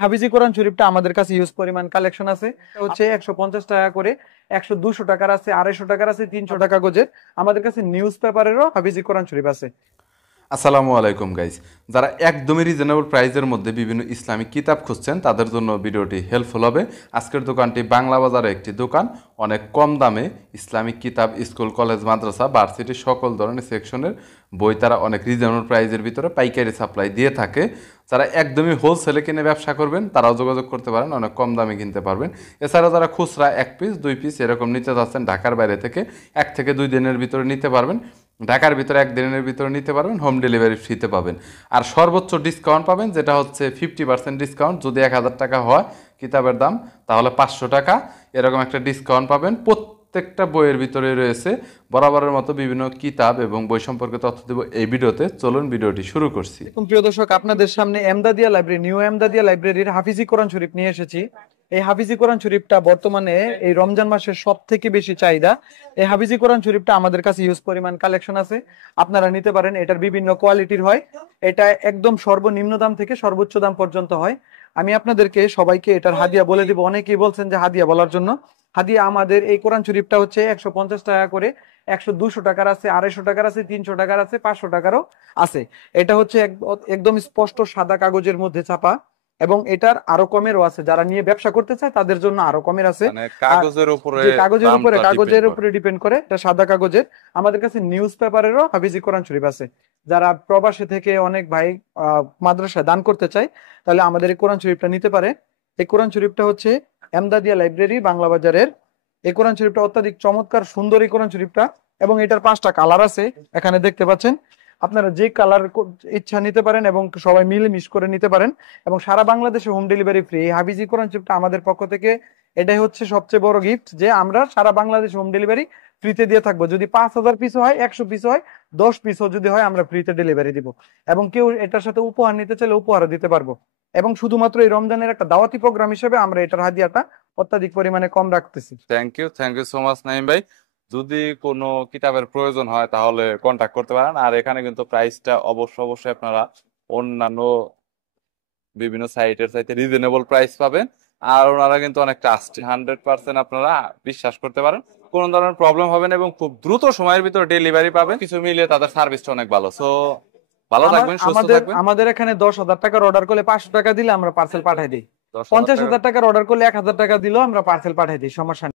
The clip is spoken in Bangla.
হাফিজি কোরআন শরীফটা আমাদের কাছে ইউজ পরিমাণ কালেকশন আছে। এটা হচ্ছে 150 টাকা করে, 100 200 টাকার আছে, 250 টাকার আছে, 300 টাকা গজের। আমাদের কাছে নিউজ পেপারেরও হাফিজি কোরআন শরীফ আছে। আসসালামু আলাইকুম গাইস। যারা একদমই রিজনেবল প্রাইসের মধ্যে বিভিন্ন ইসলামিক কিতাব খুঁজছেন তাদের জন্য ভিডিওটি হেল্পফুল হবে। আজকের দোকানটি বাংলা বাজারে একটি দোকান, অনেক কম দামে ইসলামিক কিতাব, স্কুল কলেজ মাদ্রাসা ভার্সিটি সকল ধরনের সেকশনের বই তারা অনেক রিজনেবল প্রাইসের ভিতরে পাইকারি সাপ্লাই দিয়ে থাকে। যারা একদমই হোলসেলে কিনে ব্যবসা করবেন তারাও যোগাযোগ করতে পারেন, অনেক কম দামে কিনতে পারবেন। এছাড়া যারা খুচরা 1 পিস 2 পিস এরকম নিতে চাচ্ছেন ঢাকার বাইরে থেকে 1 থেকে 2 দিনের ভিতরে নিতে পারবেন, ঢাকার ভিতরে 1 দিনের ভিতরে নিতে পারবেন, হোম ডেলিভারি ফ্রিতে পাবেন। আর সর্বোচ্চ ডিসকাউন্ট পাবেন যেটা হচ্ছে 50% ডিসকাউন্ট। যদি 1000 টাকা হয় কিতাবের দাম তাহলে 500 টাকা এরকম একটা ডিসকাউন্ট পাবেন। প্রত্যেকটা বইয়ের ভিতরে রয়েছে বরাবরের মতো বিভিন্ন কিতাব এবং বই সম্পর্কে তথ্য দেব এই ভিডিওতে। চলুন ভিডিওটি শুরু করছি। প্রিয় দর্শক, আপনাদের সামনে এমদাদিয়া লাইব্রেরি, নিউ এমদাদিয়া লাইব্রেরির হাফিজি কোরআন শরীফ নিয়ে এসেছি। এই হাফিজি কোরআন শরীফটা বর্তমানে এই রমজান মাসের সব থেকে বেশি চাহিদা। এই হাফিজি কোরআন শরীফটা আমাদের কাছে ইউজ পরিমাণ কালেকশন আছে, আপনারা নিতে পারেন। এটার বিভিন্ন কোয়ালিটির হয়, এটা একদম সর্বনিম্ন দাম থেকে সর্বোচ্চ দাম পর্যন্ত হয়। আমি আপনাদেরকে সবাইকে এটার হাদিয়া বলে দিব। অনেকেই বলছেন যে হাদিয়া বলার জন্য। হাদিয়া আমাদের এই কোরআন শরীফটা হচ্ছে 150 টাকা করে, 100 200 টাকার আছে, 250 টাকার আছে, 300 টাকার আছে, 500 টাকারও আছে। এটা হচ্ছে একদম স্পষ্ট সাদা কাগজের মধ্যে ছাপা, এবং এটার আরো কমেরও আছে। যারা নিয়ে ব্যবসা করতে চায় তাদের জন্য আরো কমের আছে। মানে কাগজের উপরে কাগজের উপরে ডিপেন্ড করে, এটা সাদা কাগজের। আমাদের কাছে নিউজ পেপারেরও হাফিজি কোরআন শরীফ আছে। যারা প্রবাসী থেকে অনেক ভাই মাদ্রাসায় দান করতে চায় তাহলে আমাদের এই কোরআন শরীফটা নিতে পারে। এই কোরআন শরীফটা হচ্ছে এমদাদিয়া লাইব্রেরি বাংলা বাজারের। এই কোরআন শরীফটা অত্যাধিক চমৎকার সুন্দর এই কোরআন শরীফটা, এবং এটার 5টা কালার আছে এখানে দেখতে পাচ্ছেন। আপনারা যে কালার ইচ্ছা নিতে পারেন এবং সবাই মিলে মিশ করে নিতে পারেন, এবং সারা বাংলাদেশে হোম ডেলিভারি ফ্রি। এই হাফিজি কোরআন শরীফটা আমাদের পক্ষ থেকে এটাই হচ্ছে সবচেয়ে বড় গিফট, যে আমরা সারা বাংলাদেশে হোম ডেলিভারি ফ্রিতে দিয়ে থাকবো। যদি 5000 পিস হয়, 100 পিস হয়, 10 পিসও যদি হয়, আমরা ফ্রিতে ডেলিভারি দিব। এবং কেউ এটার সাথে উপহার নিতে চাইলে উপহারও দিতে পারবো। এবং শুধুমাত্র এই রমজানের একটা দাওয়াতি প্রোগ্রাম হিসেবে আমরা এটার হাদিয়াটা অত্যাধিক পরিমাণে কম রাখতেছি। Thank you so much Naim ভাই। যদি কোনো কিতাবের প্রয়োজন হয় তাহলে কন্টাক্ট করতে পারেন। আর এখানে কিন্তু প্রাইসটা অবশ্যই আপনারা অন্যান্য বিভিন্ন সাইটের চাইতে রিজনেবল প্রাইস পাবেন। আর ওনারা কিন্তু অনেক ট্রাস্টেড, 100% আপনারা বিশ্বাস করতে পারেন, কোনো ধরনের প্রবলেম হবে না এবং খুব দ্রুত সময়ের ভিতরে ডেলিভারি পাবেন। কিছু মিলিয়ে তাদের সার্ভিসটা অনেক ভালো। সো ভালো থাকবেন, সুস্থ থাকবেন। আমাদের এখানে 10,000 টাকার অর্ডার করলে 500 টাকা দিলে আমরা পার্সেল পাঠাই দিই। 50,000 টাকার অর্ডার করলে 1000 টাকা দিলেও আমরা পার্সেল পাঠাই দিই, সমস্যা নেই।